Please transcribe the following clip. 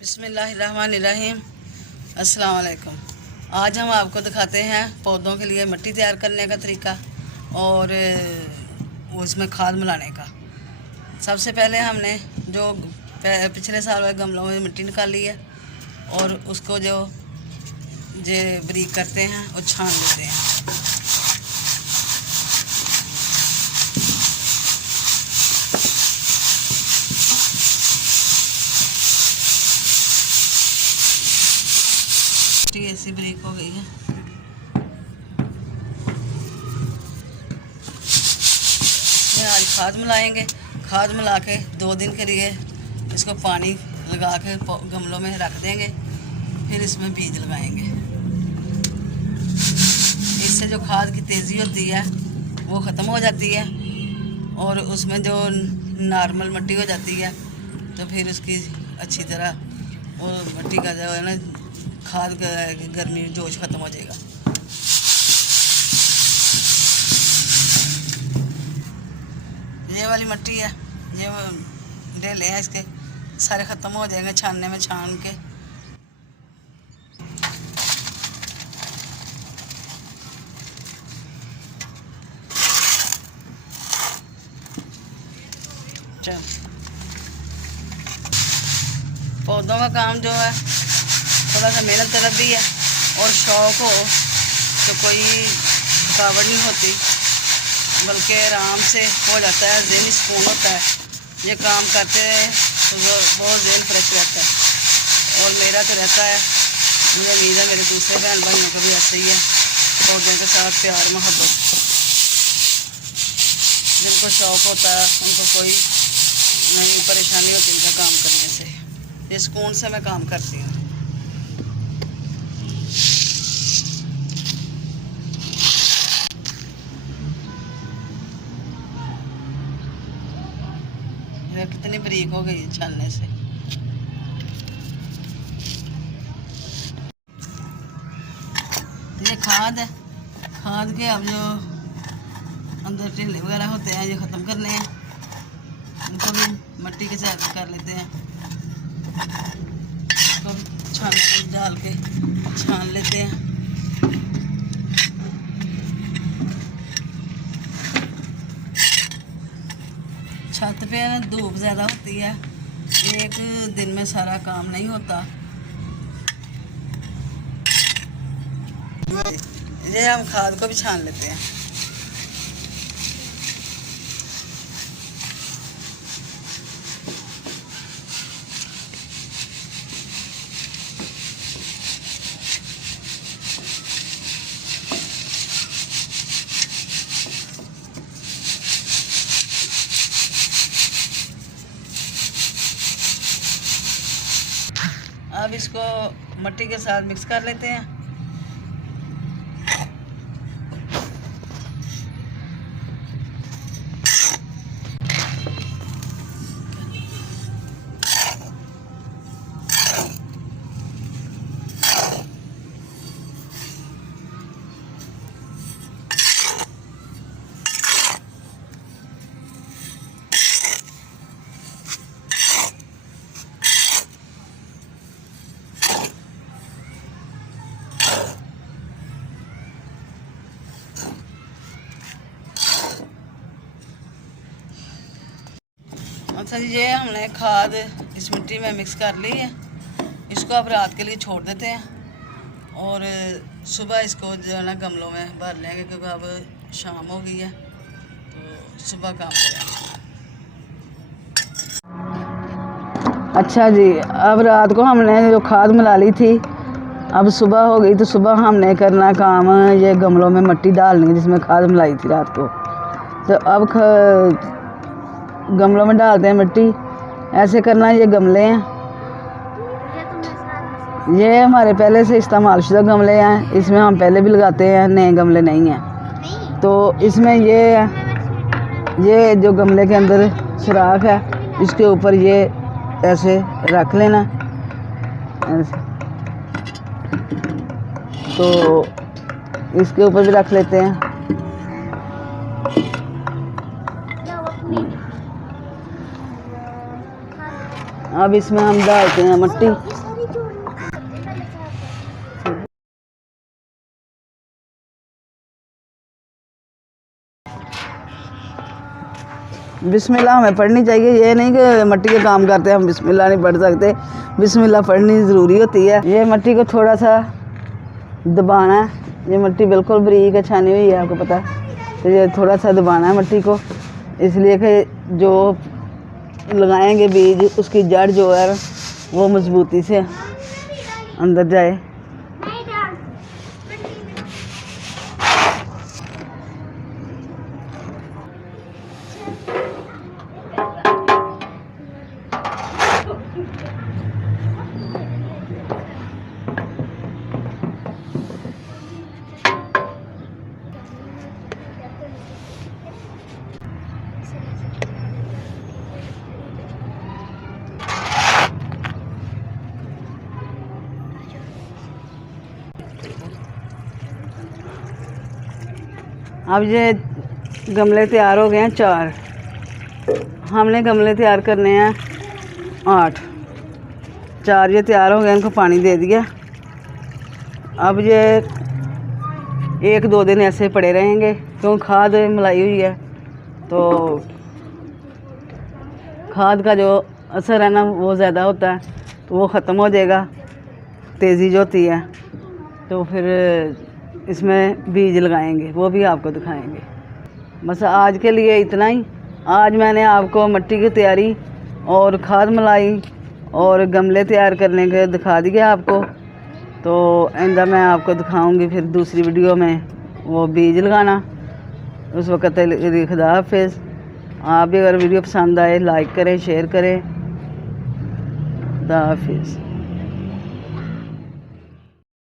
बिस्मिल्लाहिर्रहमानिर्रहीम। अस्सलाम वालेकुम। आज हम आपको दिखाते हैं पौधों के लिए मिट्टी तैयार करने का तरीका और उसमें खाद मिलाने का। सबसे पहले हमने जो पिछले साल वाले गमलों में मिट्टी निकाली है और उसको जो बारीक करते हैं और छान लेते हैं। मिट्टी ऐसी बारीक हो गई है। इसमें आज खाद मिलाएंगे। खाद मिला के 2 दिन के लिए इसको पानी लगा के गमलों में रख देंगे, फिर इसमें बीज लगाएंगे। इससे जो खाद की तेज़ी होती है वो ख़त्म हो जाती है और उसमें जो नॉर्मल मिट्टी हो जाती है तो फिर उसकी अच्छी तरह वो मिट्टी का जो है ना खाद का गर्मी जोश ख़त्म हो जाएगा। ये वाली मिट्टी है, ये ढेले हैं, इसके सारे ख़त्म हो जाएंगे छानने में, छान के। चल पौधों का काम जो है थोड़ा सा मेहनत तलब भी है और शौक़ हो तो कोई थकावट नहीं होती, बल्कि आराम से हो जाता है, ज़हनी सुकून होता है। ये काम करते तो बहुत ज़हन फ्रेश रहता है और मेरा तो रहता है। मुझे उम्मीद है मेरे दूसरे बहन भाइयों का भी ऐसा ही है। पौधों के साथ प्यार मोहब्बत, जिनको शौक़ होता है उनको कोई नहीं परेशानी होती इनका काम करने से। ये सुकून से मैं काम करती हूँ। ये कितनी बारीक हो गई छानने से। ये खाद है। खाद के अब जो अंदर ढीले वगैरह होते हैं ये ख़त्म करने हैं, इनको भी मिट्टी के साथ कर लेते हैं। इसको छानने में डाल के छान लेते हैं। छत पे ना धूप ज़्यादा होती है, एक दिन में सारा काम नहीं होता। ये हम खाद को भी छान लेते हैं। अब इसको मिट्टी के साथ मिक्स कर लेते हैं। अच्छा जी, ये हमने खाद इस मिट्टी में मिक्स कर ली है। इसको अब रात के लिए छोड़ देते हैं और सुबह इसको जो है ना गमलों में भर लेंगे, क्योंकि अब शाम हो गई है तो सुबह काम करेंगे। अच्छा जी, अब रात को हमने जो खाद मिला ली थी, अब सुबह हो गई तो सुबह हमने करना काम ये गमलों में मिट्टी डालनी जिसमें खाद मिलाई थी रात को। तो अब गमलों में डालते हैं मिट्टी। ऐसे करना, ये गमले हैं, ये हमारे पहले से इस्तेमाल शुदा गमले हैं, इसमें हम पहले भी लगाते हैं, नए गमले नहीं हैं। तो इसमें ये जो गमले के अंदर सुराख है इसके ऊपर ये ऐसे रख लेना ऐसे। तो इसके ऊपर भी रख लेते हैं। अब इसमें हम डालते हैं मिट्टी। बिस्मिल्लाह हमें पढ़नी चाहिए, ये नहीं कि मिट्टी के काम करते हैं हम बिस्मिल्लाह नहीं पढ़ सकते, बिस्मिल्लाह पढ़नी ज़रूरी होती है। ये मिट्टी को थोड़ा सा दबाना है, ये मिट्टी बिल्कुल बारीक है, छानी हुई है आपको पता है, तो ये थोड़ा सा दबाना है मिट्टी को, इसलिए कि जो लगाएंगे बीज उसकी जड़ जो है वो मजबूती से अंदर जाए। अब ये गमले तैयार हो गए हैं 4, हमने गमले तैयार करने हैं 8। 4 ये तैयार हो गए, इनको पानी दे दिया। अब ये 1-2 दिन ऐसे पड़े रहेंगे क्योंकि खाद मिलाई हुई है, तो खाद का जो असर है ना वो ज़्यादा होता है, तो वो ख़त्म हो जाएगा, तेज़ी जो होती है, तो फिर इसमें बीज लगाएंगे, वो भी आपको दिखाएंगे। बस आज के लिए इतना ही। आज मैंने आपको मिट्टी की तैयारी और खाद मिलाई और गमले तैयार करने के दिखा दिया आपको, तो आइंदा मैं आपको दिखाऊंगी फिर दूसरी वीडियो में वो बीज लगाना। उस वक़्त खुदा हाफिज़। आप भी अगर वीडियो पसंद आए लाइक करें, शेयर करें। खुदा हाफिज़।